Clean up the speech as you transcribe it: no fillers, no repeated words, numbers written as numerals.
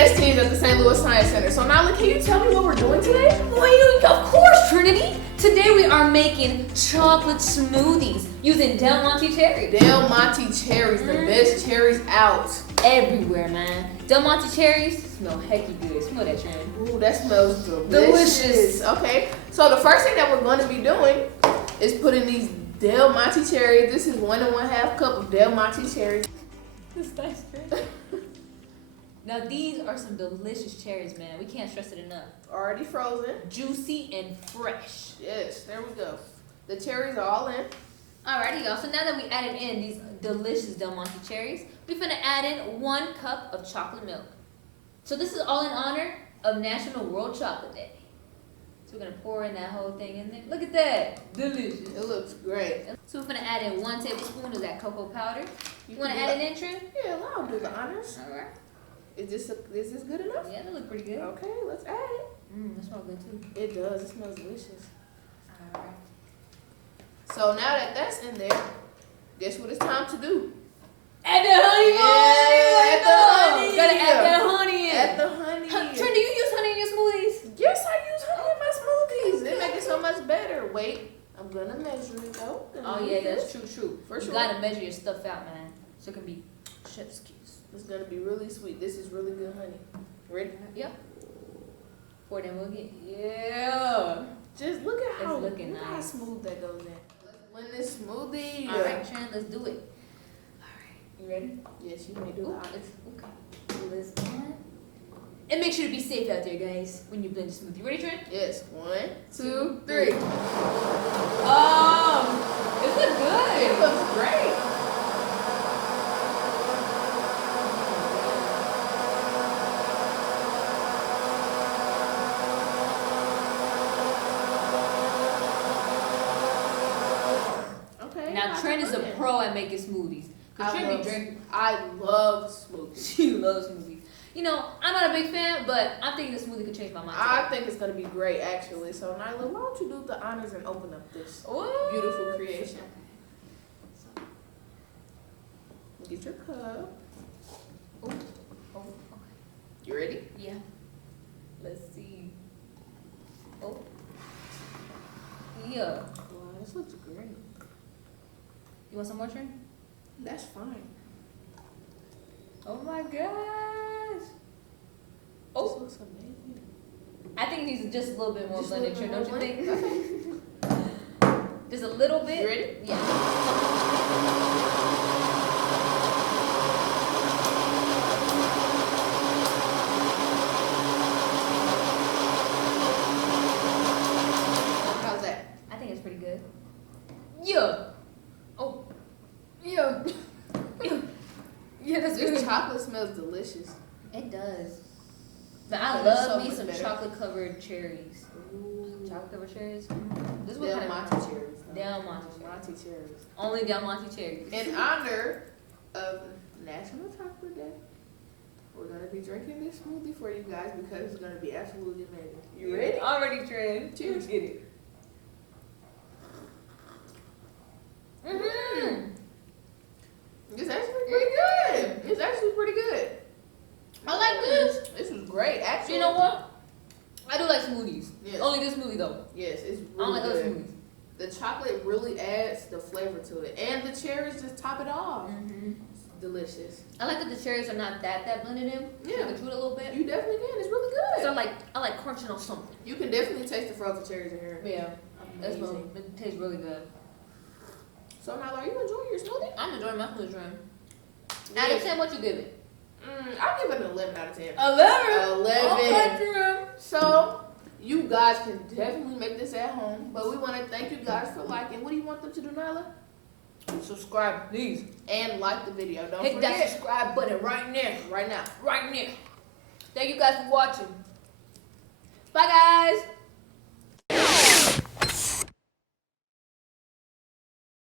dance teams at the St. Louis Science Center. So Nyla, can you tell me what we're doing today? Well, of course, Trinity. Today we are making chocolate smoothies using Del Monte cherries. Del Monte cherries, the best cherries out. Everywhere, man. Del Monte cherries smell hecky good. Smell that, Trin. Ooh, that smells delicious. Okay, so the first thing that we're going to be doing is putting these Del Monte cherries. This is 1 1/2 cup of Del Monte cherries. This nice, Trin. Now these are some delicious cherries, man. We can't stress it enough. Already frozen. Juicy and fresh. Yes, there we go. The cherries are all in. Alrighty, y'all. So now that we added in these delicious Del Monte cherries, we're gonna add in 1 cup of chocolate milk. So this is all in honor of National World Chocolate Day. So we're gonna pour in that whole thing in there. Look at that. Delicious. It looks great. So we're gonna add in 1 tablespoon of that cocoa powder. You wanna add it in, Trin? Yeah, I'll do the honors. Alright. Is this good enough? Yeah, that look pretty good. Okay, let's add it. It smells good too. It does. It smells delicious. Alright. So now that that's in there, guess what it's time to do? Add the honey, Yeah, add the honey. Gotta add that honey in. Add the honey. Trin, do you use honey in your smoothies? Yes, I use honey in my smoothies. They make it so much better. Wait, I'm gonna measure it though. Oh yeah, that's true. For You sure. gotta measure your stuff out, man. So it can be chef's kiss. It's gonna be really sweet. This is really good honey. Ready? Yep. Pour them again. Yeah. Just look at how, It's looking look how nice. smooth that goes in. Let's blend this smoothie. All right, Trin, let's do it. All right, you ready? Yes, you may do Ooh, that. okay. Do this one. And make sure to be safe out there, guys, when you blend the smoothie. Ready, Trin? Yes. 1, 2, 3. It looks good. It looks great. Okay. Now, Trin is a pro at making smoothies. Because Trin be drinking. I love smoothies. She loves smoothies. You know, I'm not a big fan, but I'm thinking the smoothie could change my mind. I think it's gonna be great, actually. So, Nyla, why don't you do the honors and open up this What? beautiful creation? Get your cup. Oh, okay. You ready? Yeah. Let's see. Oh. Yeah. Wow, this looks great. You want some more, Trin? That's fine. Oh my gosh. This Oh, looks amazing. I think it needs just a little bit more Just a blending, little Trin, bit don't you more think? Just a little bit. You ready? Yeah. How's that? I think it's pretty good. Yeah. Oh. Yeah. Yeah, that's This good. chocolate smells delicious. It does. But I That's so love me much some better. chocolate covered cherries. Chocolate covered cherries. This was Del kind Monte of cherries. though. Del Monte Monte cherries. only Del Monte cherries. In honor of National Chocolate Day, we're gonna be drinking this smoothie for you guys because it's gonna be absolutely amazing. You ready? Already Trin. Cheers. Get it. Mm-hmm. It's actually pretty good. It's actually pretty good. I like this. This is great. Actually, You know what? I do like smoothies. Yes. Only this smoothie though. Yes, it's I don't really like other good. smoothies. The chocolate really adds the flavor to it, and the cherries just top it off. Mm-hmm. It's delicious. I like that the cherries are not that blended in. Yeah. You can chew it a little bit. You definitely can. It's really So good. I like crunching on something. You can definitely taste the frozen cherries in here. Yeah. That's Amazing. it tastes really good. So now, are you enjoying your smoothie? I'm enjoying my food, Trin. Out of 10, what you give it? I'll give it an 11 out of 10. 11. 11. So, you guys can definitely make this at home, but we want to thank you guys for liking. What do you want them to do, Nyla? Subscribe, please. And like the video. Don't Hit that forget. subscribe button right now. Right now. Right now. Thank you guys for watching. Bye, guys.